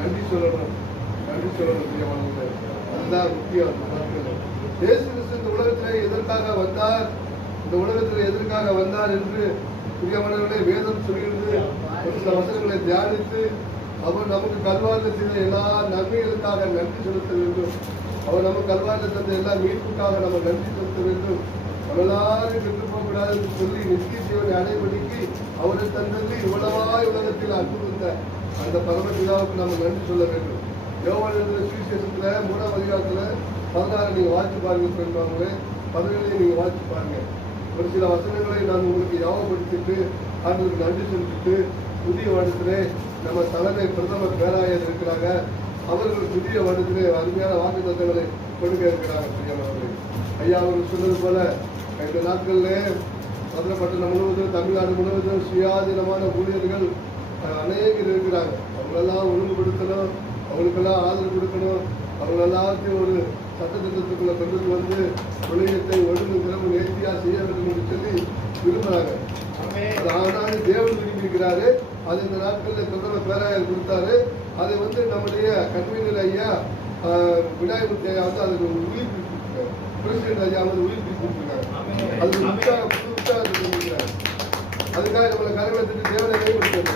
நன்றி சொல்லணும், நன்றி சொல்லணும். அதுதான் முக்கியம். இயேசு கிறிஸ்து இந்த உலகத்திலே எதற்காக வந்தார், இந்த உலகத்தில் எதற்காக வந்தார் என்று பிரியமானவர்களே வேதம் சொல்கிறது. ஒரு சில வசனங்களை தியானித்து அவர் நமக்கு கல்வாரில் செய்த எல்லா நன்மைகளுக்காக நன்றி செலுத்த வேண்டும். அவர் நமக்கு கல்வாரில் தந்த எல்லா மீட்புக்காக நம்ம நன்றி செலுத்த வேண்டும். நம்ம எல்லாரும் கெட்டு போகக்கூடாது என்று சொல்லி நித்திய ஜீவனை அடைபடிக்கு அவரை தந்தது இவ்வளவாய் உலகத்தில் அன்பு வந்த அந்த பரமபிதாவுக்கு நம்ம நன்றி சொல்ல வேண்டும். யோவான் எழுதின சுவிசேஷத்துல 3ஆம் அதிகாரத்துல 16 நீங்க வாசிச்சு பாருங்க. சொல்லுவாங்களே 17 நீங்க வாசிச்சு பாருங்க. ஒரு சில வசனங்களை நான் உங்களுக்கு ஞாபகப்படுத்திட்டு அவங்களுக்கு நன்றி செலுத்திட்டு புதிய வருடத்திலே நம்ம தலைமை பிரதமர் பேராயர் இருக்கிறாங்க. அவர்கள் புதிய வருடத்திலே அருமையான வாக்கு தத்தங்களை கொடுக்க இருக்கிறாங்க. பிரியமானவர்களே, ஐயா அவர்கள் சொன்னது போல இந்த நாட்களிலே மதுரை பட்டணம் முழுவதும் தமிழ்நாடு முழுவதும் சுயாதீனமான ஊழியர்கள் அநேகர் இருக்கிறாங்க. அவங்களெல்லாம் ஒழுங்குபடுத்தணும், அவங்களுக்கெல்லாம் ஆதரவு கொடுக்கணும், அவங்க எல்லாத்தையும் ஒரு சட்டத்திட்டத்துக்குள்ள கொண்டு வந்து தொழிலத்தை ஒழுங்கு திறமை நேர்த்தியா செய்ய வேண்டும் என்று சொல்லி விரும்புகிறாங்க. அது ஆனால் தேவன் விரும்பியிருக்கிறாரு. அது இந்த நாட்களில் பிரதமர் பேராயர் கொடுத்தாரு. அதை வந்து நம்முடைய கன்வீனர் ஐயா விநாயகமூர்த்தி ஐயா வந்து அதுக்கு உயிர்ப்பிச்சிருக்காரு. பிரசிடென்ட் ஐயா வந்து உயிர்ப்பிச்சிருக்காங்க. அதுக்கு உற்சாகம் செஞ்சிருக்கிறார். அதுக்காக நம்மளை கரவலத்துக்கு தேவனை கை கொடுத்தாரு.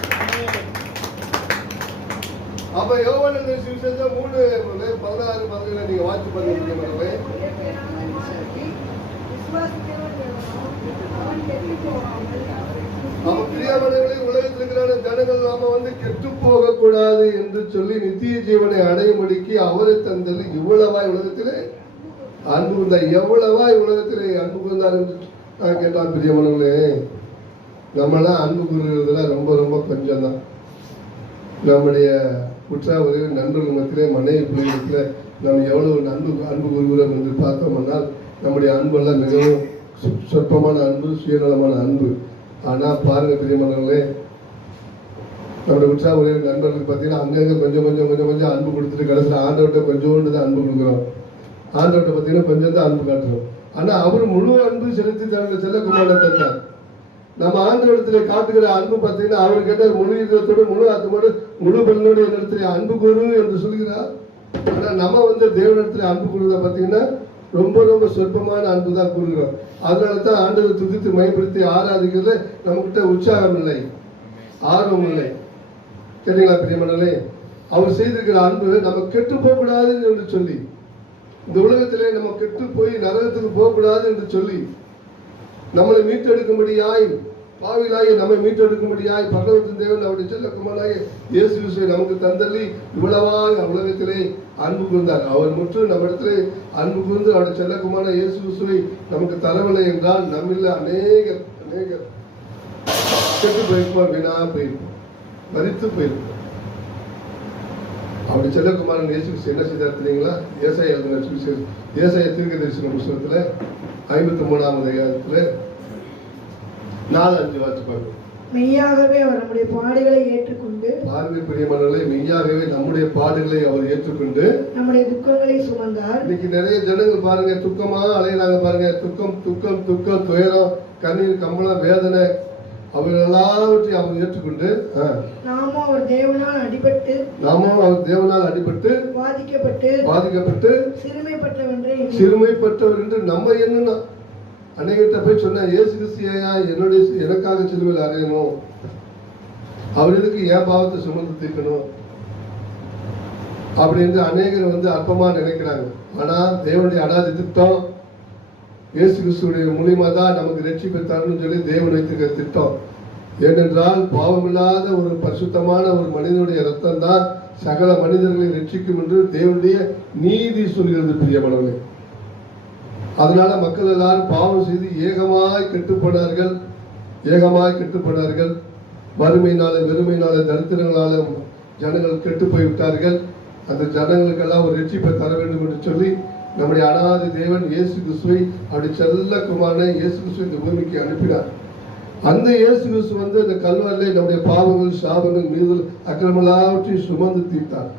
அப்ப யோவான் எழுதின சுவிசேஷம் 3:16-17 நீங்க வாட்சி பண்ணுவீங்க. அவன் பிரியமானவர்களை உலகத்தில் இருக்கிற ஜனங்கள் நாம வந்து கெட்டு போக கூடாது என்று சொல்லி நித்திய ஜீவனை அடையும்படிக்கு அவரை தந்தது இவ்வளவாய் உலகத்திலே அன்பு கூர்ந்தார். எவ்வளவாய் உலகத்திலே அன்பு கூர்ந்தார் என்று நான் கேட்டான். பிரியமானவர்களே, நம்மளாம் அன்பு கூறுறதுல ரொம்ப ரொம்ப கொஞ்சம் தான். நம்முடைய உற்சாக நண்பர்கள் மத்தியிலே மனைவி பிள்ளைகளுக்கு நம்ம எவ்வளவு அன்பு கூறுகிறோம் என்று பார்த்தோம்னால் நம்முடைய அன்பெல்லாம் மிகவும் சொற்பமான அன்பு, சுயநலமான அன்பு. ஆனால் பாருங்க பிரியமானவர்களே, நம்முடைய உற்சாக நண்பர்களுக்கு பார்த்தீங்கன்னா அங்கங்கே கொஞ்சம் கொஞ்சம் கொஞ்சம் கொஞ்சம் அன்பு கொடுத்துட்டு கடைசியில் ஆண்டவர்கிட்ட கொஞ்சோண்டு தான் அன்பு கொடுக்குறோம். ஆண்டவர்கிட்ட பார்த்தீங்கன்னா கொஞ்சம் தான் அன்பு காட்டுறோம். ஆனால் அவர் முழு அன்பு செலுத்தி தன்னுடைய செல்லக்குமாரனை தந்தார். நம்ம ஆண்டவரிடத்தில் காட்டுகிற அன்பு பார்த்தீங்கன்னா அவர் கேட்ட முழு இதயத்தோடு முழு ஆத்மோடு முழு பலனோடு என்னிடத்தில் அன்பு கூறு என்று சொல்கிறார். ஆனால் நம்ம வந்து தேவனிடத்தில் அன்பு கூறுறத பார்த்தீங்கன்னா ரொம்ப ரொம்ப சொற்பமான அன்பு தான் கூறுகிறோம். அதனால தான் ஆண்டவரை துதித்து மயப்படுத்தி ஆராதிக்கிறது நம்மகிட்ட உற்சாகம் இல்லை, ஆர்வம் இல்லை. கேட்டீங்களா பிரியமானவர்களே? அவர் செய்திருக்கிற அன்பு நம்ம கெட்டு போகக்கூடாதுன்னு என்று சொல்லி, இந்த உலகத்திலே நம்ம கெட்டு போய் நரகத்துக்கு போகக்கூடாது என்று சொல்லி நம்மளை மீட்டெடுக்கும்படியாய், பாவிலாய் நம்மை மீட்டெடுக்கும்படியாய் பரலோகத்தின் தேவன் அவருடைய செல்லக்குமாராய் இயேசு கிறிஸ்துவை நமக்கு தந்தள்ளி இவ்வளவாக உலகத்திலே அன்பு கூர்ந்தார். அவர் முற்றும் நம்ம இடத்திலே அன்பு கூர்ந்து அவருடைய செல்லக்குமார இயேசு கிறிஸ்துவை நமக்கு தரவில்லை என்றால் நம்மில் அநேகர் கெட்டு போயிருப்போம், வீணா போயிருப்போம், மரித்து போயிருப்போம். அவருடைய செல்லக்குமாரன் இயேசு கிறிஸ்து என்ன செய்தார் தெரியுங்களா? ஏசாயா எழுதின ஏசாயா தீர்க்கதரிசன புத்தகத்துல 53ஆம் அதிகாரத்துல 4-5 வாசிப்பாங்க. மெய்யாகவே அவர் நம்முடைய பாடுகளை ஏற்றுக்கொண்டு, பாருங்க பிரியமானவர்களே, மெய்யாகவே நம்முடைய பாடுகளை அவர் ஏற்றுக்கொண்டு நம்முடைய துக்கங்களை சுமந்தார். இன்னைக்கு நிறைய ஜனங்கள் பாருங்க துக்கமா அலையிறாங்க. பாருங்க துக்கம் துக்கம் துக்கம், துயரம், கண்ணீர், கம்பளம், வேதனை, அவர் எல்லாவற்றையும் அவர் ஏற்றுக்கொண்டு நாமும் அவர் தேவனால் அடிபட்டு பாதிக்கப்பட்டு சிறுமைப்பட்டவர் என்று நம்ம என்னன்னா அநேகிட்ட போய் சொன்ன இயேசு கிறிஸ்தியா எனக்காக சிலுவையில் அறையணும், அவர் எதுக்கு என் பாவத்தை சுமந்து தீர்க்கணும் அப்படின்னு அநேகர் வந்து அற்பமா நினைக்கிறாங்க. ஆனா தேவனுடைய அடாதி திட்டம் இயேசு கிறிஸ்துடைய மூலியமா தான் நமக்கு ரட்சிப்பை தரணும்னு சொல்லி தேவன் வைத்திருக்கிற திட்டம். ஏனென்றால் பாவமில்லாத ஒரு பரிசுத்தமான ஒரு மனிதனுடைய ரத்தம் தான் சகல மனிதர்களை ரட்சிக்கும் என்று தேவனுடைய நீதி சொல்கிறது பிரியமானவர்களே. அதனால மக்கள் எல்லாரும் பாவம் செய்து ஏகமாய் கெட்டுப்போனார்கள். வறுமையினால வெறுமையினால தரித்திரங்களால ஜனங்கள் கெட்டு போய்விட்டார்கள். அந்த ஜனங்களுக்கெல்லாம் ஒரு ரட்சிப்பை தர வேண்டும் என்று சொல்லி நம்முடைய அனாதி தேவன் இயேசு கிறிஸ்துவை அவருடைய செல்ல குமாரனை இயேசு கிறிஸ்துவை இந்த பூமிக்கு அனுப்பினார். அந்த இயேசு கிறிஸ்து வந்து அந்த கல்வாரிலே நம்முடைய பாவங்கள், சாபங்கள், மீறுதல், அக்கிரமெல்லாவற்றையும் சுமந்து தீர்த்தார்.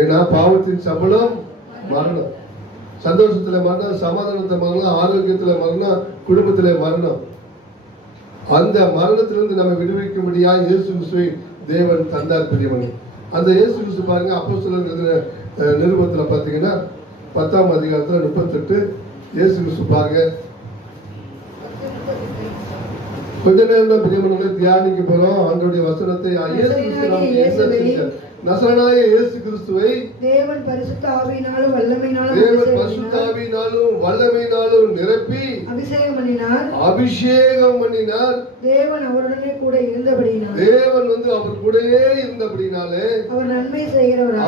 ஏன்னா பாவத்தின் சம்பளம் மரணம். சந்தோஷத்துல மரணம், சமாதானத்தை மரணம், ஆரோக்கியத்துல மரணம், குடும்பத்திலே மரணம். அந்த மரணத்திலிருந்து நம்ம விடுவிக்கும்படியா இயேசு கிறிஸ்துவை தேவன் தந்தார் பிரியமணி. அந்த இயேசு கிறிஸ்து பாருங்க, அப்போஸ்தலர் எழுதின நிருபத்துல பாத்தீங்கன்னா 10ஆம் அதிகாரத்துல 38 இயேசு கிறிஸ்து பாருங்க. கொஞ்ச நேரம் தான் பிரியமானவர்களே தியானிக்க போறோம் ஆண்டவருடைய வசனத்தை. நசரனாகிய இயேசு கிறிஸ்துவை தேவன் பரிசுத்த ஆவியினாலும் வல்லமையினாலும் நிரப்பி அபிஷேகம் பண்ணினார். தேவன் அவருடனே கூட இருந்தபடியினாலே, தேவன் அவர் கூடவே இருந்தபடினாலே அவர் நன்மை செய்கிறவராய்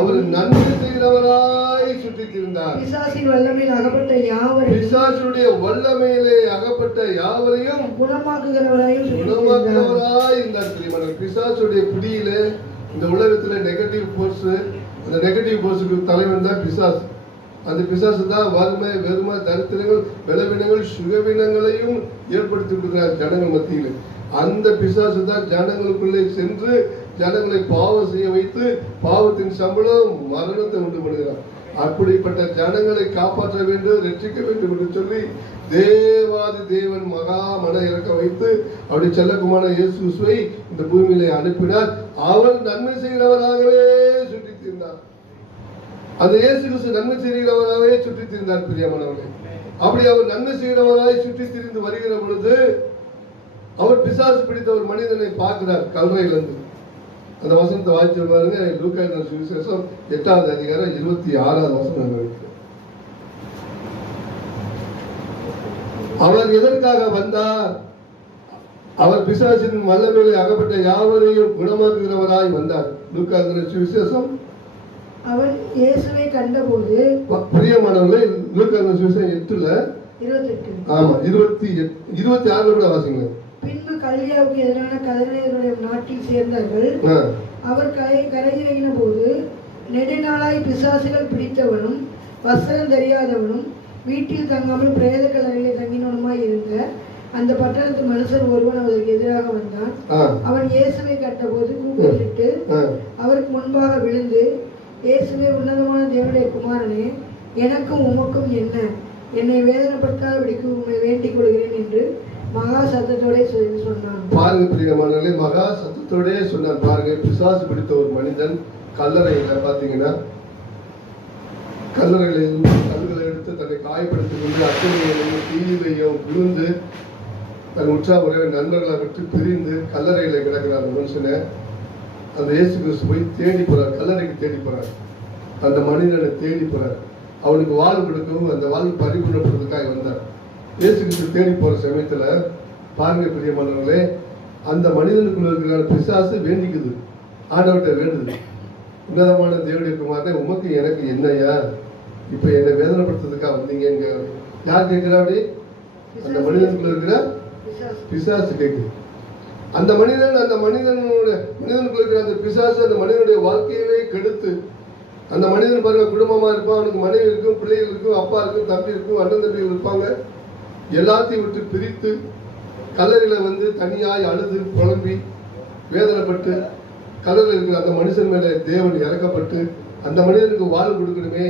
சுற்றித் இருந்தார். பிசாசின் வல்லமையில் அகப்பட்ட யாவரையும், பிசாசுடைய வல்லமையிலே அகப்பட்ட யாவரையும் குணமாக்குகிறவராய் இருந்தார். பிசாசுடைய பிடியிலே இந்த உலகத்துல நெகட்டிவ் போர்ஸ், அந்த நெகட்டிவ் போர்ஸுக்கு தலைவன் தான் பிசாசு. அந்த பிசாசு தான் வறுமை, வெறுமை, தரித்திரங்கள், பலவீனங்கள், சுகவீனங்களையும் ஏற்படுத்தி விடுகிறார் ஜனங்கள் மத்தியில். அந்த பிசாசு தான் ஜனங்களுக்குள்ளே சென்று ஜனங்களை பாவம் செய்ய வைத்து பாவத்தின் சம்பளம் மரணத்தை உண்டு பண்ணுகிறார். அப்படிப்பட்ட ஜனங்களை காப்பாற்ற வேண்டும், ரட்சிக்க வேண்டும் என்று சொல்லி தேவாதி தேவன் மகா மன இறக்க வைத்து அவருடைய செல்லக்குமான இயேசு கிறிஸ்துவை இந்த பூமியிலே அனுப்பினார். அவர் நன்மை செய்கிறவராகவே சுற்றித் திரிந்தார். அந்த இயேசு கிறிஸ்து நன்மை செய்கிறவராகவே சுற்றித் திரிந்தார் பிரியமானவர்களே. அப்படி அவர் நன்மை செய்கிறவராய் சுற்றித் திரிந்து வருகிற பொழுது அவர் பிசாசு பிடித்த ஒரு மனிதனை பார்க்கிறார் கல்றையிலிருந்து. அந்த வசனத்தை வாசிச்சு பாருங்க. லூக்கா எழுதின சுவிசேஷம் 8ஆவது அதிகாரம் 26ஆவது வசனம். அவர் எதற்காக வந்தார்? அவர் பிசாசின் வல்லமையிலே அகப்பட்ட யாவரையும் குணமாக்குகிறவராய் வந்தார். லூக்கா எழுதின சுவிசேஷம். அவர் இயேசுவை கண்டபோது, பிரியமானவர்களே, லூக்கா எழுதின சுவிசேஷம் 8:28. ஆமா, 26 கூட வாசிங்க. பின்பு கல்லியாவுக்கு எதிரான கதரேயருடைய நாட்டில் சேர்ந்தார்கள். அவர் கரையிறங்கின போது நெடுநாளாய் பிசாசுகள் பிடித்தவனும் வஸ்திரம் தெரியாதவனும் வீட்டில் தங்காமல் பிரேத கல்லறையிலே தங்கினவனுமாய் இருந்த அந்த பட்டணத்து மனுஷன் ஒருவன் அவருக்கு எதிராக வந்தான். அவன் இயேசுவை கண்டபோது கூப்பிட்டு அவருக்கு முன்பாக விழுந்து, இயேசுவே, உன்னதமான தேவனுடைய குமாரனே, எனக்கும் உமக்கும் என்ன? என்னை வேதனைப்படுத்தாதபடிக்கு உம்மை வேண்டிக் கொள்கிறேன் என்று மகா சத்தத்தோட சொன்னான். பாருங்க பிரியமானவர்களே, மகா சத்தத்தோட சொன்னார். பாருங்க, பிசாசு பிடித்த ஒரு மனிதன் கல்லறையில பாத்தீங்கன்னா கல்லறையில கல்களை எடுத்து தன்னை காயப்படுத்திக் கொண்டு அத்தனையிலையும் தீயிலையும் விழுந்து தன் உற்சாக உறவை நண்பர்களை விட்டு பிரிந்து கல்லறையில கிடக்கிறார் மனுஷனை. அந்த இயேசு கிறிஸ்து போய் தேடி போறார், கல்லறைக்கு தேடி போறார். அந்த மனிதனை தேடி போறார். அவனுக்கு வாழ் கொடுக்கவும் அந்த வாழ் பரிபூர்ணப்படுறதுக்காக வந்தார். இயேசு கிறிஸ்து தேடி போற சமயத்துல பாருங்க பிரியமானவர்களே, அந்த மனிதனுக்குள்ள இருக்கிற பிசாசு வேண்டிக்குது, ஆண்டவர்கிட்ட வேண்டுது. உன்னதமான தேவனுடைய குமாரனே, உமக்கு எனக்கு என்னையா? இப்ப என்னை வேதனைப்படுத்துறதுக்காக வந்தீங்க? யார் கேட்கிறா? அப்படி அந்த மனிதனுக்குள்ள இருக்கிற பிசாசு கேட்குது. அந்த மனிதனுக்குள்ள இருக்கிற அந்த பிசாசு அந்த மனிதனுடைய வாழ்க்கையவே கெடுத்து, அந்த மனிதன் பாருங்க குடும்பமா இருப்பான், அவனுக்கு மனைவி இருக்கும், பிள்ளைகள் இருக்கும், அப்பா இருக்கும், தம்பி இருக்கும், அண்ணன் தம்பிகள் இருப்பாங்க. எல்லாத்தையும் விட்டு பிரித்து கல்லறையில வந்து தனியாய் அழுது புலம்பி வேதனைப்பட்டு கல்லறையில் இருக்கிற அந்த மனுஷன் மேல தேவன் இறக்கப்பட்டு அந்த மனிதனுக்கு வாழ் கொடுக்கணுமே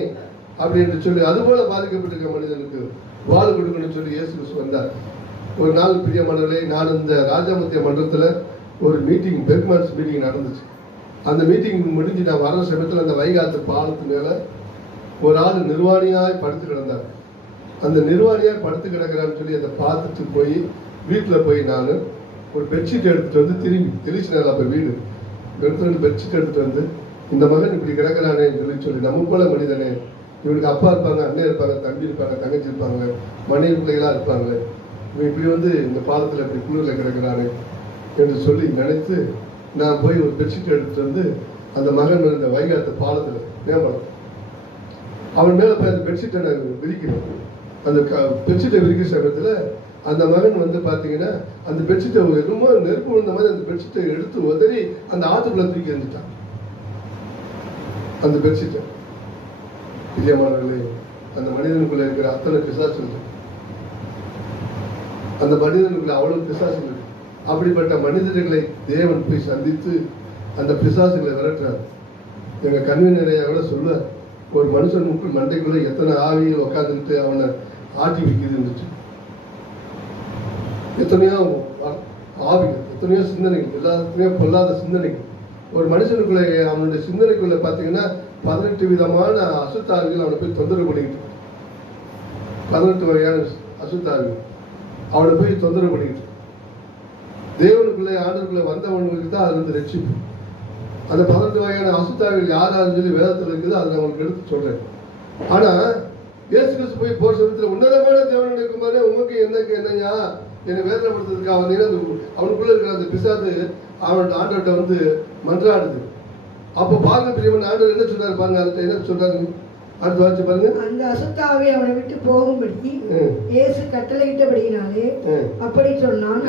அப்படின்னு சொல்லி, அதுபோல பாதிக்கப்பட்டிருக்க மனிதனுக்கு வாழ் கொடுக்கணும்னு சொல்லி இயேசு கிறிஸ்து வந்தார். ஒரு நாள் பிரியமானவர்களே, நான் இந்த ராஜாமத்திய மன்றத்துல ஒரு மீட்டிங், பெர்க்மான்ஸ் மீட்டிங் நடந்துச்சு. அந்த மீட்டிங் முடிஞ்சு நான் வர சமயத்தில் அந்த வைகாத்து பாலத்து மேல ஒரு ஆள் நிர்வாணியாய் படுத்து கிடந்தார். அந்த நிர்வாணியாய் படுத்து கிடக்கிறான்னு சொல்லி அதை பார்த்துட்டு போய் வீட்டில் போய் நான் ஒரு பெட்ஷீட் எடுத்துட்டு வந்து திரும்பி தெளிச்சினால அப்போ வீடு எடுத்துட்டு பெட்ஷீட் எடுத்துட்டு வந்து, இந்த மகன் இப்படி கிடக்கிறானே சொல்லி நம்ம போல மனிதனே, இவனுக்கு அப்பா இருப்பாங்க, அண்ணன் இருப்பாங்க, தம்பி இருப்பாங்க, தங்கச்சி இருப்பாங்க, மனைவி பிள்ளைகளா இருப்பாங்க, இவன் இப்படி வந்து இந்த பாலத்தில் இப்படி குளிரில் கிடக்கிறானே என்று சொல்லி நினைத்து நான் போய் ஒரு பெட்ஷீட் எடுத்துட்டு வந்து அந்த மகன் இருந்த வைகாத்து பாலத்தில் மேம்பலம் அவன் மேலே போய் அந்த பெட்ஷீட்டை நான் விரிக்கிறேன். அந்த பெட்ஷீட்டை விரிக்கிற சமயத்தில் அந்த மகன் வந்து பார்த்தீங்கன்னா அந்த பெட்ஷீட்டை ரொம்ப நெருப்பு விழுந்த மாதிரி அந்த பெட்ஷீட்டை எடுத்து உதறி அந்த ஆற்றுக்குள்ள தூக்கி எறிஞ்சிட்டான். அந்த பெட்ஷீட்டை பிரியமானவர்களே, அந்த மனிதனுக்குள்ள இருக்கிற அத்தனை பிசாசு, அந்த மனிதனுக்குள்ள அவ்வளவு பிசாசு. அப்படிப்பட்ட மனிதர்களை தேவன் போய் சந்தித்து அந்த பிசாசுகளை விரட்டுறார். எங்க கன்வீனரையா கூட சொல்லுவார், ஒரு மனுஷனுக்குள் மண்டைக்குள்ள எத்தனை ஆவிகள் உட்காந்துக்கிட்டு அவனை ஆட்டி வைக்குதுன்னு. எத்தனையோ ஆவிகள், எத்தனையோ சிந்தனைகள், எல்லாத்துக்குமே பொல்லாத சிந்தனைகள் ஒரு மனுஷனுக்குள்ள அவனுடைய சிந்தனைக்குள்ள பார்த்தீங்கன்னா 18 விதமான அசுத்தாவிகள் அவனை போய் தொந்தரவு பண்ணிக்கிட்டு, 18 வகையான அசுத்தாவிகள் அவனை போய் தொந்தரவு பண்ணிக்கிட்டு. தேவனுக்குள்ளே ஆண்டவருக்குள்ளே வந்தவனுக்கு தான் அது வந்து ரட்சிப்பு. அந்த 18 வகையான அசுத்தாவிகள் யாரான்னு சொல்லி வேதத்தில் இருக்குது, அதை நான் உங்களுக்கு எடுத்து சொல்றேன். ஆனா இயேசு கிறிஸ்து போய் போர் சமயத்தில் உன்னதமான தேவனுடைய குமாரனே உமக்கு என்னையா என்னை வேதனைப்படுத்துறதுக்கு அவனுக்குள்ள இருக்கிற அந்த பிசாசு அவனோட ஆண்டவர்கிட்ட வந்து மன்றாடுது. அப்போ பாருங்க பிரியவன் ஆண்டவர் என்ன சொன்னாரு பாருங்க, அதுக்கு என்ன சொல்றாரு அடுத்த வாட்சி பாருங்க. அந்த அசுத்தாவை அவனை விட்டு போகும்படி இயேசு கட்டளையிட்டபடியினாலே அப்படி சொன்னான்.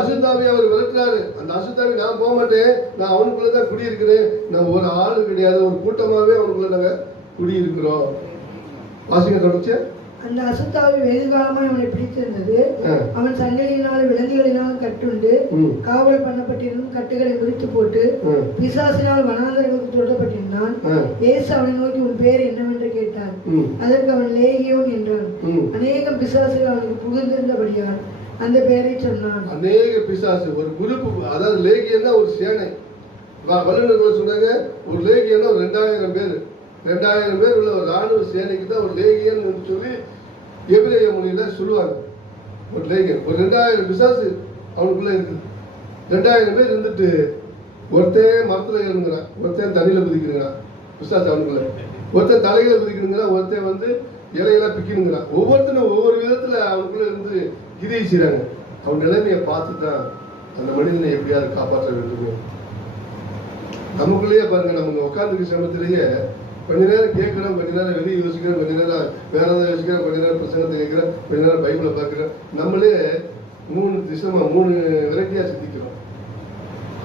அசுத்தாவை அவர் விரட்டுறாரு. அந்த அசுத்தாவை நான் போக மாட்டேன், நான் அவனுக்குள்ளதான் குடியிருக்கிறேன். நான் ஒரு ஆளு கிடையாது, ஒரு கூட்டமாவே அவனுக்குள்ள நாங்க குடியிருக்கிறோம். வாசிங்க தொடர்ச்சியா. அந்த அசுத்தாவை வெகு காலமாய் அவனை பிடித்திருந்தது. அவன் சங்கிலியினாலும் விலங்குகளினாலும் கட்டுண்டு காவல் பண்ணப்பட்டிருந்தும் கட்டுகளை முறித்து போட்டு பிசாசினால் வனாந்தரங்களுக்கு தொடரப்பட்டிருந்தான். இயேசு அவனை நோக்கி உன் பேர் என்னவென்று கேட்டார். அதற்கு அவன் லேகியோன் என்றான். அநேக பிசாசுகள் அவனுக்கு புகுந்திருந்தபடியால் அந்த பெயரை சொன்னான். அநேக பிசாசு ஒரு குரூப், அதாவது லேகியன்னா ஒரு சேனை. வல்லுநர்கள் சொன்னாங்க ஒரு லேகியன்னா 2000 பேர், 2000 பேர் உள்ள ஒரு ராணுவ சேனைக்கு தான் ஒரு லேகியன் சொல்லி எபிரேய மொழியில சொல்லுவாங்க. ஒரு லேகியன் ஒரு 2000 பிசாசு அவனுக்குள்ள இருக்குது. 2000 பேர் இருந்துட்டு ஒருத்தன் மரத்துல ஏறுங்கிறான், ஒருத்தன் தண்ணியில குதிக்கிறான் பிசாசு அவனுக்குள்ள, ஒருத்தன் தலையில குதிக்கணுங்கிறான், ஒருத்தன் வந்து இலையெல்லாம் பிக்கணுங்கிறான். ஒவ்வொருத்தனும் ஒவ்வொரு விதத்துல அவனுக்குள்ள இருந்து கிரியை செய்றாங்க. அவன் நிலைமையை பார்த்து தான் அந்த மனிதனை எப்படியாவது காப்பாற்ற வேண்டும். நமக்குள்ளேயே பாருங்க, நமக்கு உட்காந்துக்கு சமயத்திலேயே கொஞ்ச நேரம் கேட்கிறோம், கொஞ்ச நேரம் வெளியே யோசிக்கிறோம், கொஞ்ச நேரம் வேற ஏதாவது யோசிக்கிறோம், கொஞ்ச நேரம் பிரசங்கத்தை கேட்கிறோம், கொஞ்ச நேரம் பைபிளை பார்க்கிறோம். நம்மளே 3 திசமா 3 வெரைட்டியா சிந்திக்கிறோம்.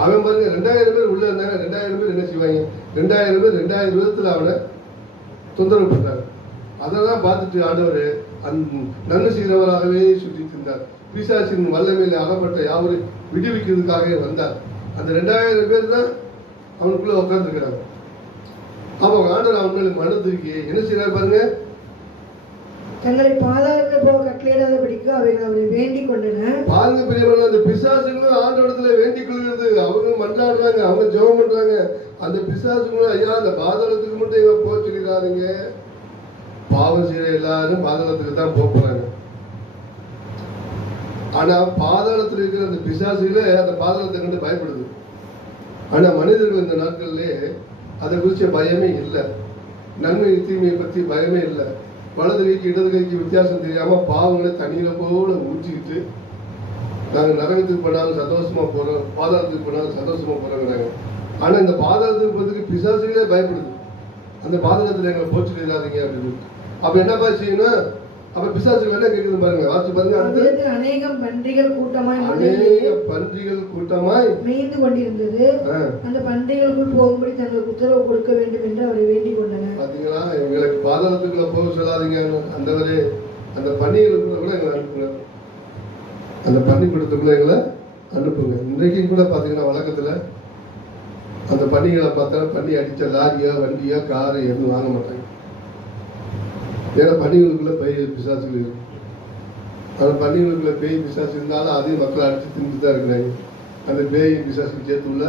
அவன் பாருங்க 2000 பேர் உள்ள இருந்தாங்க. 2000 பேர் என்ன செய்வாங்க? 2000 பேர் 2000 விதத்துல அவனை தொந்தரவு பண்றாங்க. அதெல்லாம் பார்த்துட்டு ஆண்டவர் நன்மை செய்கிறவராகவே சுற்றி இருந்தார். பிசாசின் வல்லமையில அகப்பட்ட யாவரை விடுவிக்கிறதுக்காக வந்தார். அந்த 2000 பேர் தான் அவனுக்குள்ள உட்கார்ந்துருக்கிறாங்க. அப்போ ஆண்டவர் அவங்களுக்கு மனதிற்கு என்ன செய்யறாரு பாருங்க, தங்களை பாதாளத்தில் போக கட்டளையிடாதபடிக்கு அவைகள் அவரை வேண்டிக் கொண்டன. பாருங்க பிரியமான அந்த பிசாசுகளும் ஆண்டவரத்துல வேண்டிக் கொள்கிறது. அவங்க மன்றாடுறாங்க, அவங்க ஜெபம் பண்றாங்க. அந்த பிசாசுகளும் ஐயா அந்த பாதாளத்துக்கு மட்டும் இவன் போக சொல்லிடாதீங்க, பாவம் செய்யற எல்லாரும் பாதாளத்துக்கு தான் போறாங்க. ஆனா பாதாளத்தில் இருக்கிற அந்த பிசாசுகளே அந்த பாதாளத்தை கண்டு பயப்படுது. ஆனா மனிதர்கள் இந்த நாட்கள்ல அதை குறிச்ச பயமே இல்லை, நன்மை தீமையை பற்றி பயமே இல்லை. வலது கைக்கு இடது கைக்கு வித்தியாசம் தெரியாம பாவங்களை தண்ணியில போல ஊற்றிக்கிட்டு நாங்கள் நரகத்துக்கு போனாலும் சந்தோஷமா போறோம், பாதாளத்துக்கு போனாலும் சந்தோஷமா போறோங்கிறாங்க. ஆனா இந்த பாதாளத்துக்கு போறதுக்கு பிசாசுகளே பயப்படுது. அந்த பாதாளத்துல எங்களை போச்சு இல்லாதீங்க அப்படின்னு. அப்ப என்னப்பா செய்யணும்? அப்ப பிசாசுகள் என்ன கேக்குது பாருங்க, வாசி பாருங்க. அடுத்து அநேக பன்றிகள் கூட்டமாய் மேய்ந்து கொண்டிருந்தது. அந்த பன்றிகளுக்குள் போகும்படி தங்களுக்கு உத்தரவு கொடுக்க வேண்டும் என்று அவரை வேண்டிக் கொண்டனர். பாத்தீங்களா, எங்களுக்கு பாதாளத்துக்குள்ள போக சொல்லாதீங்க அந்தவரே, அந்த பன்னிகளுக்குள்ள கூட எங்களை அனுப்புங்க, அந்த பன்னிக்கூடத்துக்குள்ள எங்களை அனுப்புங்க. இன்றைக்கும் கூட பாத்தீங்கன்னா வழக்கத்துல அந்த பன்னிகளை பார்த்தா பன்னி அடிச்ச லாரியோ வண்டியோ காரு எதுவும் வாங்க மாட்டாங்க. ஏன்னா பன்னிகளுக்குள்ள பேய் பிசாசுகள் இருக்கு. அந்த பன்னிகளுக்குள்ள பேய் பிசாசு இருந்தாலும் அதையும் மக்கள் அடிச்சு தின்னுட்டு தான் இருக்கிறாங்க. அந்த பேய் பிசாசுக்கு சேர்த்து உள்ள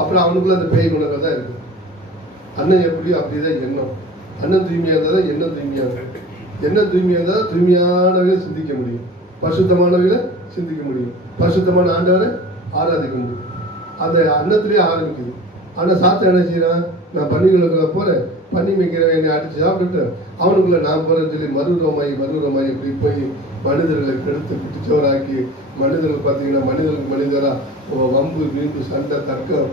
அப்புறம் அவனுக்குள்ள அந்த பேய் குணங்கள் தான் இருக்கு. அண்ணன் எப்படியோ அப்படிதான் எண்ணம். அண்ணன் தூய்மையா இருந்தால் தான் எண்ணம் தூய்மையா இருக்கு. எண்ணம் தூய்மையா இருந்தால் தூய்மையானவர்களை சிந்திக்க முடியும், பரிசுத்தமானவர்களை சிந்திக்க முடியும், பரிசுத்தமான ஆண்டவரை ஆராதிக்க முடியும். அந்த அன்னத்திலேயே ஆரம்பிக்குது. ஆனால் சாத்த என்ன செய்யறான்? நான் பன்னிகளுக்குள்ள போறேன், பன்னி மேய்க்கிறவன் என்னை அடிச்சு சாப்பிட்டுட்டு அவனுக்குள்ள நான் போறேன்னு சொல்லி மறுரமாயி இப்படி போய் மனிதர்களை கெடுத்து பிடிச்சவராக்கி மனிதர்கள் பார்த்தீங்கன்னா மனிதர்களுக்கு மனிதரா வம்பு வீண்டு சண்டை தர்க்கம்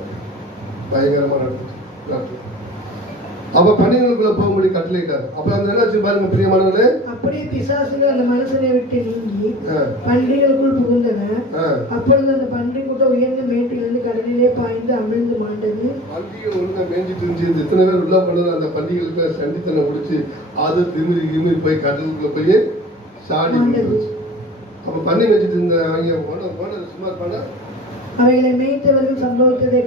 பயங்கரமா நடக்கும். அப்ப பன்னிகளுக்குள்ள போகும்படி கட்டளையிட்டார். அப்ப அந்த என்ன பாருங்க பிரியமானவர்களே, அப்படியே பிசாசுகள் அந்த மனுஷனை விட்டு நீங்கி பன்றிகளுக்குள் புகுந்தன. அப்பொழுது அந்த பன்றி கூட்டம் உயர்ந்த மேட்டிலிருந்து கடலிலே பாய்ந்து அமிழ்ந்து மாண்டது. பன்றிகள் ஒழுங்கா மேய்ஞ்சிட்டு இருந்துச்சு. எத்தனை பேர் உள்ள பண்ணது அந்த பன்றிகளுக்கு சண்டித்தனை முடிச்சு அது திமிரி போய் கடலுக்குள்ள போய் சாடி. அப்ப பன்னி மேய்ச்சிட்டு இருந்த அவங்க சும்மா பண்ண அவைகளை மேய்த்தவர்கள் சம்பவித்ததை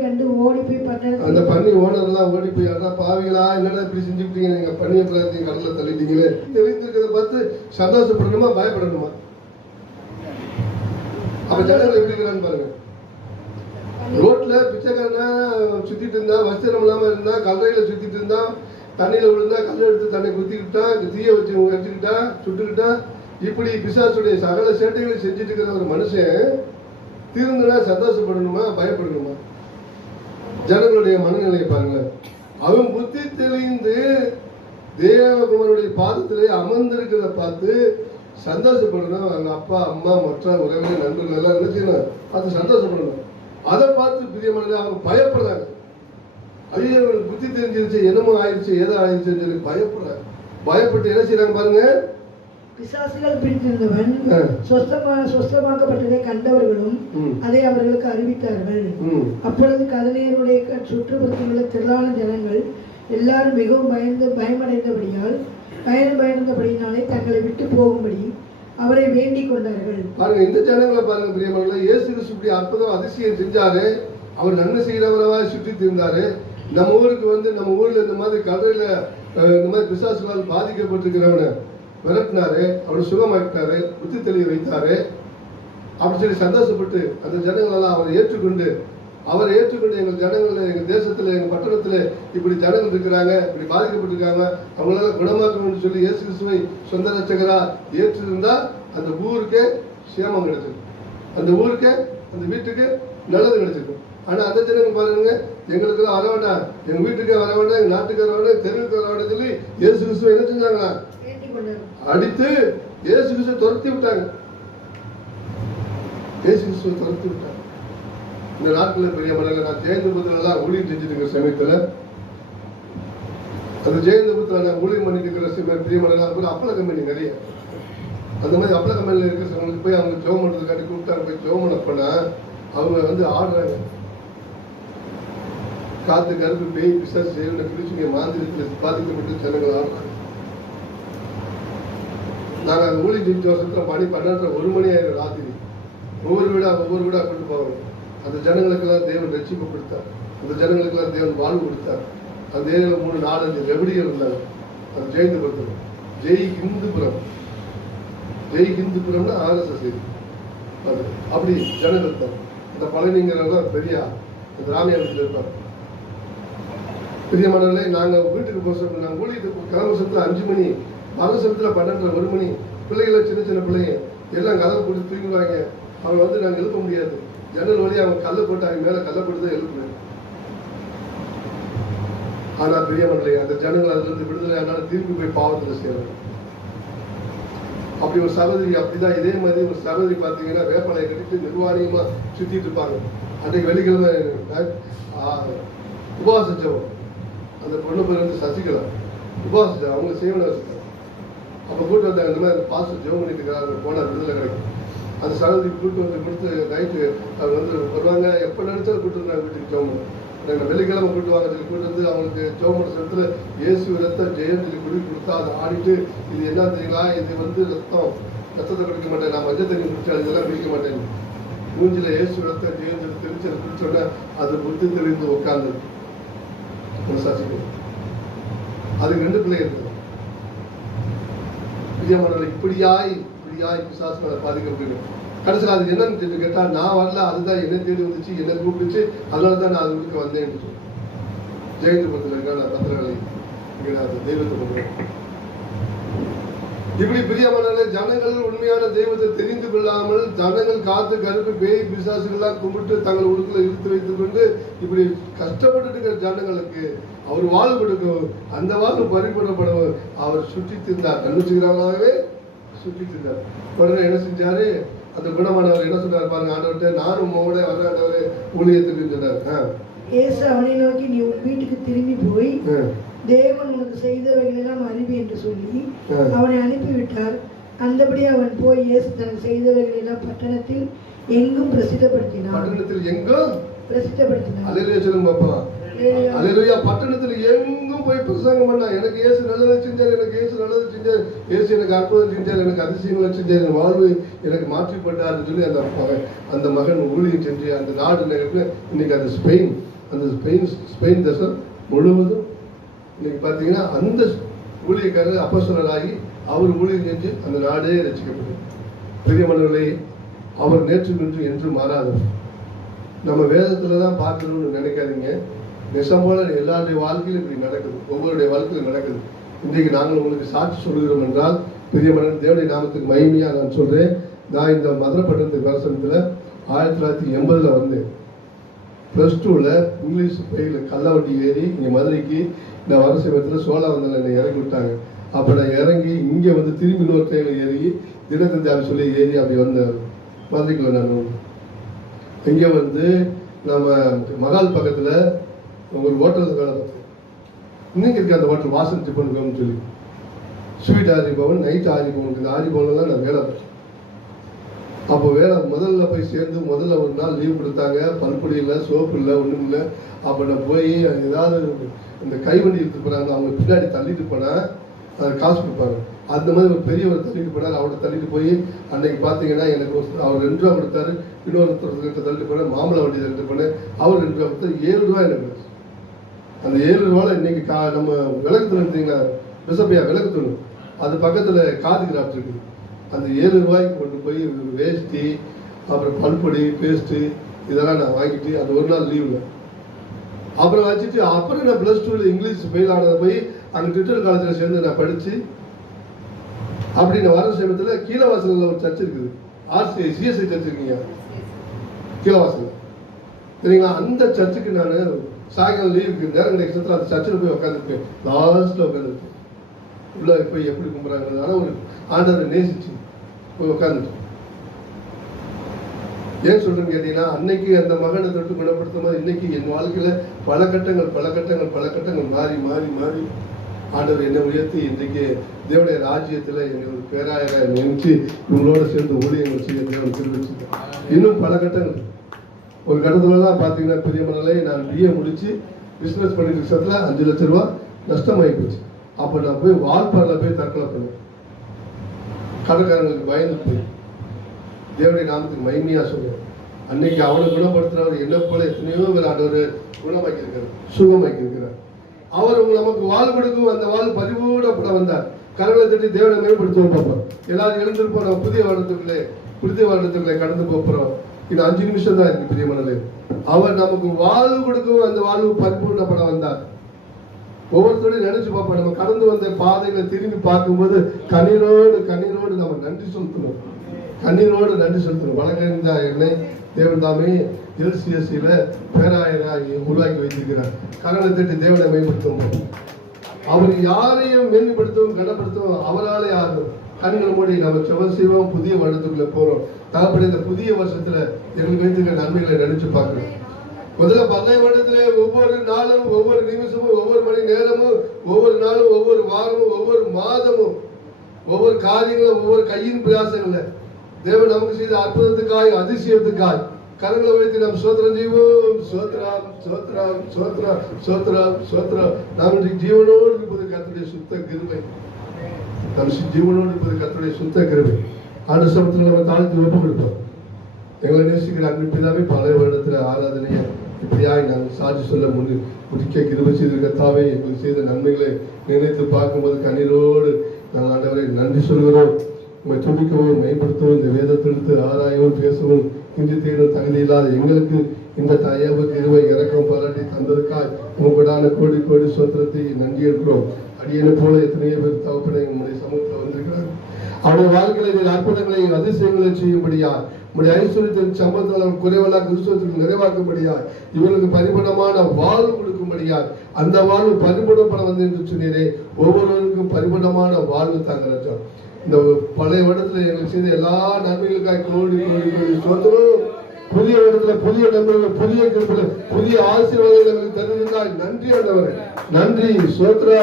கண்டு ஓடி போய் பட்டணம். அந்த பன்னி ஓனர்லாம் ஓடி போய் அதான் பாவிகளா என்னடா இப்படி செஞ்சுட்டீங்க, நீங்க பன்னிய பிரார்த்தையும் கடல்ல தள்ளிட்டீங்களே, வைத்திருக்கிறத பார்த்து சந்தோஷப்படணுமா பயப்படணுமா? அப்ப ஜனங்கள் எப்படி இருக்கிறான்னு பாருங்க. ரோட்ல பிச்சைக்காரனா சுத்திட்டு இருந்தா, வஸ்திரம் இல்லாம இருந்தா, கல்றையில சுத்திட்டு இருந்தா, தண்ணியில விழுந்தா கல்லை எடுத்து தண்ணி குத்திக்கிட்டா, தீய வச்சு வச்சுக்கிட்டா, சுட்டுக்கிட்டா, இப்படி பிசாசுடைய சகல சேட்டைகளை செஞ்சுட்டு இருக்கிற ஒரு மனுஷன் தீர்ந்துனா சந்தோஷப்படணுமா, பயப்படணுமா? ஜனங்களுடைய மனநிலையை பாருங்க. அவன் புத்தி தெளிந்து தேவகுமாரனுடைய பாதத்திலே அமர்ந்திருக்கிறத பார்த்து சந்தோஷப்படணும். அவங்க அப்பா அம்மா மற்ற உறவினர் நண்பர்கள் எல்லாம் நினைச்சுக்கணும், பார்த்து சந்தோஷப்படணும். அதை பார்த்து பிரியமான அவங்க பயப்படுறாங்க. ஐயோ புத்தி தெரிஞ்சிருச்சு, என்னமோ ஆயிடுச்சு, எதோ ஆயிடுச்சுன்னு சொல்லி பயப்படுறாங்க. பயப்பட்டு என்ன செய்யறாங்க பாருங்க. பிசாசுகள் பிடித்திருந்தவன் சொஸ்தமாக்கப்பட்டதை கண்டவர்களும் அதை அவர்களுக்கு அறிவித்தார்கள். அப்பொழுது கதனையருடைய சுற்றுப்புறத்தில் திரளான ஜனங்கள் எல்லாரும் மிகவும் பயமடைந்தபடியினாலே தங்களை விட்டு போகும்படி அவரை வேண்டிக் கொண்டார்கள். பாருங்க, இந்த ஜனங்களை பாருங்க பிரியமான, இயேசு கிறிஸ்து இப்படி அற்புதம் அதிசயம் செஞ்சாரு. அவர் நன்மை செய்கிறவராக சுற்றி இருந்தாரு. நம்ம ஊருக்கு வந்து நம்ம ஊர்ல இந்த மாதிரி கடையில இந்த மாதிரி பிசாசுகளால் பாதிக்கப்பட்டிருக்கிறவனை விரட்டினாரு, அவரை சுகமாக்கிட்டாரு, புத்தி தெளிய வைத்தாரு. அப்படி சொல்லி சந்தோஷப்பட்டு அந்த ஜனங்களெல்லாம் அவரை ஏற்றுக்கொண்டு எங்கள் ஜனங்கள்ல, எங்க தேசத்துல, எங்க பட்டணத்துல இப்படி ஜனங்கள் இருக்கிறாங்க, இப்படி பாதிக்கப்பட்டிருக்காங்க, அவங்களால குணமாக்கணும்னு சொல்லி இயேசு கிறிஸ்துவை சொந்த ரட்சகரா ஏற்றிருந்தா அந்த ஊருக்கே சேமம் கிடைச்சிருக்கும், அந்த ஊருக்கே அந்த வீட்டுக்கு நல்லது கிடைச்சிருக்கும். ஆனா அந்த ஜனங்கள் பாருங்க, எங்களுக்கெல்லாம் வர வேண்டாம், எங்க வீட்டுக்கே வர வேண்டாம், எங்க நாட்டுக்கு வர வேண்டாம், தெருவுக்கு வர வேண்டாம் சொல்லி இயேசு கிறிஸ்துவை என்ன செஞ்சாங்களா, அடித்து இயேசு கிறிஸ்துவை துரத்தி விட்டாங்க. இயேசு கிறிஸ்துவை துரத்தி விட்டாங்க. இந்த நாட்களில் பெரிய மலையில நான் ஜெயந்தபுரத்துல ஊழியம் செஞ்சுட்டு இருக்கிற சமயத்துல, அந்த ஜெயந்தபுரத்துல நான் ஊழியம் பண்ணிட்டு இருக்கிற பெரிய மலையில அப்பள கம்பெனி நிறைய, அந்த மாதிரி அப்பள கம்பெனில இருக்கிறவங்களுக்கு போய் அவங்க ஜோம் பண்ணுறதுக்காட்டி கூப்பிட்டாங்க. போய் ஜோம் பண்ண போனா அவங்க வந்து ஆடுறாங்க, காத்து கருப்பு பேய் பிசாசு செய்வனை பிடிச்சுங்க மாந்திரத்தில் பாதிக்கப்பட்டு ஜனங்கள் ஆடுறாங்க. நாங்கள் அந்த ஊழியம் செஞ்ச வருஷத்துல மணி 12 1 மணி ஆயிரம் ராத்திரி ஒவ்வொரு வீடா கொண்டு போவாங்க. அந்த ஜனங்களுக்கெல்லாம் தேவன் ரட்சிப்பு கொடுத்தார், அந்த ஜனங்களுக்கெல்லாம் தேவன் வாழ்வு கொடுத்தார். அந்த ஏரியாவில் 3 4 5 ரெவடிகள் இருந்தாங்க. அது ஜெயந்தபுரத்தில் ஜெய் ஹிந்துபுரம்னா RSS அது அப்படி ஜனங்கள் தான். அந்த பழனிங்கிறவங்க பெரிய அந்த ராமியாரத்தில் இருப்பாங்க. பெரிய மனநிலை நாங்கள் வீட்டுக்கு போக சொல்ல, நாங்கள் ஊழியத்துக்கு கிளம்ப சமயத்தில் 5 மணி, வர சமயத்தில் 12 1 மணி, பிள்ளைகளை சின்ன பிள்ளைங்க எல்லாம் கதவை போட்டு தூங்கிடுவாங்க. அவங்க வந்து நாங்கள் எழுப்ப முடியாது, ஜன்னல் வழியாக அவங்க கல்லை போட்டு அவங்க மேலே கல்லை போட்டு தான் எழுப்புவேன். ஆனால் பெரிய மனநிலை அந்த ஜனங்கள் அதுலேருந்து விடுதலை ஆனாலும் திருப்பி போய் பாவத்தில் சேரணும். அப்படி ஒரு சகோதரி அப்படிதான், இதே மாதிரி ஒரு சகோதரி பார்த்தீங்கன்னா வேப்பலையை கட்டிட்டு நிர்வாணியமாக சுற்றிட்டு இருப்பாங்க. அன்றைக்கு வெள்ளிக்கிழமை உபவாச ஜெபம், அந்த பொண்ணு பேர் வந்து சசிகலா, உபவாச ஜெபம் அவங்க செய்வன வச்சுருக்காங்க. அப்போ கூட்டு வந்தாங்க, இந்த மாதிரி அந்த பாஸ்டர் ஜெபம் பண்ணிட்டு இருக்கிறாங்க, போனால் விடுதலை கிடைக்கும். அந்த சகோதரி கூட்டு வந்து கொடுத்து நைட்டு அவங்க வந்து வருவாங்க, எப்போ நினைச்சாலும் கூட்டு வந்தாங்க வீட்டுக்கு ஜெபம். நாங்கள் வெள்ளிக்கிழமை கூட்டு வாங்க சொல்லி கூட்டு வந்து அவங்களுக்கு ஜெபம் சமயத்தில் இயேசு ரத்தம் ஜெயம் சொல்லி குடி கொடுத்தா அதை ஆடிட்டு, இது என்ன தெரியுங்களா, இது வந்து ரத்தத்தை குடிக்க மாட்டேன், நான் மஞ்சள் தண்ணி குடிச்சா இதெல்லாம் குடிக்க மாட்டேன், மூஞ்சில இயேசு ரத்தம் ஜெயம் சொல்லி தெரிஞ்சு அதை குடிச்சோன்னா அது புத்தி தெளிந்து உட்கார்ந்து சசிகலா. அதுக்கு 2 பிள்ளை இருக்கு. பிரியமானவர்கள் இப்படியாய் பிசாசுகளை பாதிக்கப்பட்டு கடைசியில் அது என்னன்னு கேட்டா, நான் வரல, அதுதான் என்ன தேடி வந்துச்சு, என்ன கூப்பிடுச்சு, அதனாலதான் நான் அது வீட்டுக்கு வந்தேன். ஜெயந்தபுரத்தில் பத்திரங்களை தெய்வத்தை பண்றேன். இப்படி பிரியமானவர்களே, ஜனங்கள் உண்மையான தெய்வத்தை தெரிந்து கொள்ளாமல் ஜனங்கள் காத்து கருப்பு பேய் பிசாசுகள்லாம் கும்பிட்டு தங்கள் உடுக்குள்ள இழுத்து வைத்துக் கொண்டு இப்படி கஷ்டப்பட்டு இருக்கிற ஜனங்களுக்கு அவர் வாழ்வு கொடுக்கவும் அந்த வாழ்வு பறிபடப்படவும் அவர் சுற்றி திரிந்தார், கண்டுச்சுக்கிறாங்களாகவே சுற்றி திரிந்தார். உடனே என்ன செஞ்சாரு, அந்த குணமானவர் என்ன சொன்னார் பாருங்க, ஆண்டவர்கிட்ட நானும் உங்களோட வர ஆண்டவரே ஊழியத்துக்கு சொன்னார். இயேசு அவனை நோக்கி, நீ உன் வீட்டுக்கு திரும்பி போய் தேவன் உனக்கு செய்தவைகள் எல்லாம் அறிவி என்று சொல்லி அவனை அனுப்பிவிட்டார். அந்தபடி அவன் போய் இயேசு தனக்கு செய்தவைகள் எல்லாம் பட்டணத்தில் எங்கும் பிரசித்தப்படுத்தினார். பட்டணத்தில் எங்கும் போய் பிரசங்கம் பண்ணா, எனக்கு இயேசு நல்லதை செஞ்சார், எனக்கு இயேசு நல்லது செஞ்சார், இயேசு எனக்கு அற்புதம் செஞ்சார், எனக்கு அதிசயங்களை செஞ்சார், என் வாழ்வு எனக்கு மாற்றிப்பட்டார்னு சொல்லி அந்த மகன் ஊழியம் செஞ்சு அந்த நாடு இன்னைக்கு அந்த ஸ்பெயின் தேசம் முழுவதும் இன்னைக்கு பார்த்தீங்கன்னா அந்த ஊழியக்காரர் அப்போஸ்தலராகி அவர் ஊழியம் செஞ்சு அந்த நாடே ரசிக்கப்பட்டது. பெரிய மன்னர்களே, அவர் நேற்று நின்று என்று மாறாதவர். நம்ம வேதத்துல தான் பார்க்கணும்னு நினைக்காதீங்க. நிஜம் போல எல்லாருடைய வாழ்க்கையிலும் இப்படி நடக்குது, ஒவ்வொருடைய வாழ்க்கையிலும் நடக்குது. இன்றைக்கு நாங்கள் உங்களுக்கு சாட்சி சொல்கிறோம் என்றால் பிரியமான தேவனுடைய நாமத்துக்கு மகிமையா நான் சொல்றேன். நான் இந்த மதுரை பட்டணத்துக்கு வர சமயத்தில் 1980 வந்தேன். +2ல இங்கிலீஷ் பயில கள்ளவண்டி ஏறி இங்கே மதுரைக்கு நான் வர சமயத்தில் சோழாவந்தில் என்னை இறங்கி விட்டாங்க. அப்போ நான் இறங்கி இங்கே வந்து திரும்பி இன்னொரு ட்ரெயினில் ஏறி தினத்தந்தி சொல்லி ஏறி அப்படி வந்தேன் மதுரைக்குள்ள. நான் இங்கே வந்து நம்ம மகால் பக்கத்தில் ஒரு ஹோட்டலில் வேலை பார்த்தேன். இன்னைக்கு இருக்க அந்த ஹோட்டல் வாசல் டிஃபன் வேணும்னு சொல்லி ஸ்வீட் ஆரிபவன், நைட் ஆரிபவனுக்கு இந்த ஆரிபவனில் நான் வேலை பார்த்தேன். அப்போ வேலை முதல்ல போய் சேர்ந்து முதல்ல ஒரு நாள் லீவ் கொடுத்தாங்க. பல்பொடி இல்லை, சோப்பு இல்லை, ஒன்றும் இல்லை. அப்போ நான் போய் ஏதாவது இந்த கைவண்டி எடுத்துட்டு போகிறாங்க, அவங்க பின்னாடி தள்ளிட்டு போனால் அது காசு கொடுப்பாங்க. அந்த மாதிரி ஒரு பெரியவர் தள்ளிட்டு போனார். அவரை தள்ளிட்டு போய் அன்னைக்கு பார்த்தீங்கன்னா எனக்கு அவர் 2 ரூபா கொடுத்தாரு. இன்னொருத்தர் தள்ளிட்டு போனேன், மாம்பழ வண்டி தள்ளிட்டு போனேன். அவர் 2 ரூபா கொடுத்தாரு. 7 ரூபா எனக்கு. அந்த 7 ரூபாவில் இன்னைக்கு நம்ம விளக்கு தூண் எடுத்தீங்களா பிசப்பையா விளக்கு தூண், அது பக்கத்தில் காது கிராஃப்ட் இருக்குது. அந்த 7 ரூபாய்க்கு கொண்டு போய் வேஷ்டி, அப்புறம் பல்பொடி, பேஸ்ட்டு இதெல்லாம் நான் வாங்கிட்டு அந்த ஒரு நாள் லீவில் அப்புறம் வச்சுட்டு அப்புறம் நான் +2ல இங்கிலீஷ் ஃபெயில் ஆனதை போய் அங்கே ட்விட்டர் காலேஜில் சேர்ந்து நான் படித்து அப்படி நான் வர சமயத்தில் கீழவாசலில் ஒரு சர்ச் இருக்குது. RCI CSI சர்ச் இருக்கீங்க கீழவாசலில் சரிங்களா? அந்த சர்ச்சுக்கு நான் சாயங்காலம் லீவுக்கு நேரம் கிடைக்கிறதுல அந்த சர்ச்சில் போய் உட்காந்துருப்பேன். லாஸ்ட்டில் உட்காந்துருப்பேன். உள்ள போய் எப்படி கும்பிட்றாங்க, ஆனால் ஒரு ஆண்டவரை நேசிச்சு போய் உட்காந்துட்டோம். ஏன் சொல்றேன்னு கேட்டீங்கன்னா, அன்னைக்கு அந்த மகனை தொட்டு குணப்படுத்தும் போது இன்னைக்கு என் வாழ்க்கையில பல கட்டங்கள் மாறி மாறி மாறி ஆண்டவர் என்னை உயர்த்தி இன்றைக்கு தேவனுடைய ராஜ்யத்தில் எங்களுக்கு பேராயராக நினைச்சு இவங்களோட சேர்ந்து ஊழியங்கள் செய்ய தேவன் தெரிவிச்சுட்டேன். இன்னும் பல கட்டங்கள். ஒரு கட்டத்துலலாம் பார்த்தீங்கன்னா பெரியமனலே நான் BA முடிச்சு பிஸ்னஸ் பண்ணிட்டு இருக்கிறதுல 5 லட்சம் ரூபா நஷ்டமாகி போச்சு. அப்போ நான் போய் வால்பாறையில் போய் தற்கொலை பண்ணேன். கடைக்காரங்களுக்கு பயந்து போய் தேவனுடைய நாமத்துக்கு மகிமையா சொல்லுவேன். அன்னைக்கு அவனை குணப்படுத்தினவர் என்ன போல எத்தனையோ பேர் ஆண்டவர் குணமாக்கி இருக்கிறார், சுகமாக்கி இருக்கிறார். அவர் நமக்கு வாழ் கொடுக்கும். அந்த வாழ் பரிபூர்ணப்பட வந்தார். கரங்களை தட்டி தேவனை மேம்படுத்துவோம் பார்ப்போம். எல்லாரும் எழுந்திருப்போம். நம்ம புதிய வருடத்துக்குள்ளே கடந்து போகிறோம். இன்னும் 5 நிமிஷம் தான் இருக்கு பிரியமானவர்களே. அவர் நமக்கு வாழ்வு கொடுக்கும். அந்த வாழ்வு பரிபூர்ணப்பட வந்தார். ஒவ்வொருத்தரையும் நினைச்சு பார்ப்போம். நம்ம கடந்து வந்த பாதைகளை திரும்பி பார்க்கும்போது கண்ணீரோடு நம்ம நன்றி செலுத்தணும். நன்றி செலுத்தணும். வழக்கறிஞா என்னை தேவன் தாமே LCSC-ல பேராயராக உருவாக்கி வைத்திருக்கிறார். கரங்களை தட்டி தேவனை மேம்படுத்துவோம். அவர் யாரையும் மேம்படுத்தவும் கனப்படுத்தவும் அவராலே ஆகும். கண்கள் மூடி நம்ம செவன் செய்வோம். புதிய வருடத்துக்குள்ள போறோம். தகப்படி இந்த புதிய வருஷத்துல எங்களுக்கு வைத்திருக்கிற நன்மைகளை நினைச்சு பார்க்கணும். முதல்ல 10 வருடத்திலே ஒவ்வொரு நாளும், ஒவ்வொரு நிமிஷமும், ஒவ்வொரு மணி நேரமும், ஒவ்வொரு நாளும், ஒவ்வொரு வாரமும், ஒவ்வொரு மாதமும், ஒவ்வொரு காரியங்களும், ஒவ்வொரு கையின் பிரயாசங்கள்ல தேவன் நமக்கு செய்த அற்புதத்துக்காய், அதிசயத்துக்காய் கரங்களை வைத்து நாம் சோத்திரம் செய்வோம். சோத்திரம். நாம் ஜீவனோடு இருப்பது கர்த்தருடைய சுத்த கிருபை. ஜீவனோடு இருப்பது கர்த்தருடைய சுத்த கிருபை. ஆண்டு சமயத்தில் நம்ம தாழ்த்தி ஒப்பு கொடுப்போம். எங்களை நேசிக்கிற அன்பு பிதாவே, பல வருடத்துல ஆராதனையை இப்படியாய் நாங்கள் சாட்சி சொல்ல முடிக்க கிருபை செய்திருக்க தாவே, எங்களுக்கு செய்த நன்மைகளை நினைத்து பார்க்கும்போது கண்ணீரோடு நாங்கள் ஆண்டவரை நன்றி சொல்கிறோம். உங்களை துடிக்கவும் மேம்படுத்தவும், இந்த வேதத்தெடுத்து ஆராயவும் பேசவும் இன்றி தேடும் தகுதி இல்லாத எங்களுக்கு இந்த தயவு கிருபை இறக்கம் பாராட்டி தந்ததுக்காய் உங்களுடான கோடி சோத்திரத்தை நன்றி இருக்கிறோம். அடியனை போல எத்தனையோ பேர் தகப்பனை உங்களுடைய சமூகத்தில் வந்திருக்கிறார். அவருடைய வாழ்க்கையில அற்புதங்களை, அதிசயங்களை செய்யும்படியா, உங்களுடைய ஐஸ்வர்யத்தின் சம்பளத்தில் குறைவல்லா கிறிஸ்துவத்துக்கு நிறைவாக்கும்படியா, இவர்களுக்கு பரிபூர்ணமான வாழ்வு கொடுக்கும்படியா, அந்த வாழ்வு பரிபூர்ணப்பட வந்து என்று சொன்னீரே, ஒவ்வொருவருக்கும் பரிபூர்ணமான வாழ்வு தாங்க. இந்த பழைய வருடத்துல எங்களுக்கு செய்த எல்லா நன்மைகளுக்காக கோடி சோத்திரம். புதிய இடத்துல புதிய நன்மைகள், புதிய கிருபைகள், புதிய ஆசீர்வாதங்கள் எங்களுக்கு தருவதற்காக நன்றி ஆண்டவரே. நன்றி. சோத்திரம்.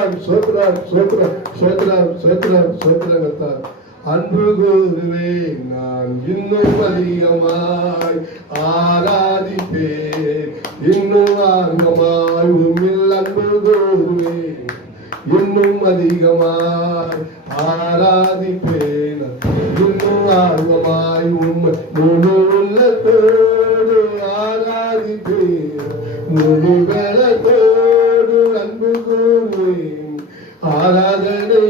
அன்பு குருவே, நான் இன்னும் அதிகமாய் ஆராதிப்பேன். இன்னும் ஆர்வமாய் உம்மில் அன்பு குருவே, இன்னும் அதிகமாய் ஆராதிப்பேன். இன்னும் ஆர்வமாய் உம்மை முழு உள்ளத்தோடு ஆராதிப்பேன். முழு பலத்தோடு அன்பு கூறுவேன். ஆராதனை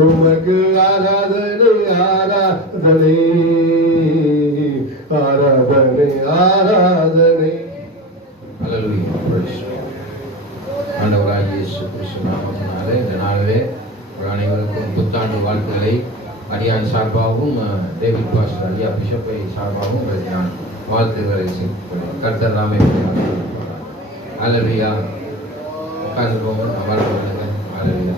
உமக்கு ஆராதனை. வாழ்த்துக்களை அடியான் சார்பாகவும் டேவிட் பாஸ்டர் ஐயா பிஷப்பை சார்பாகவும் உங்களுக்கு நான் வாழ்த்துக்களை கர்த்தர் நாமே அல்லேலூயா. உட்கார்ந்து போங்க, வாழ்த்துக்கள். அல்லேலூயா.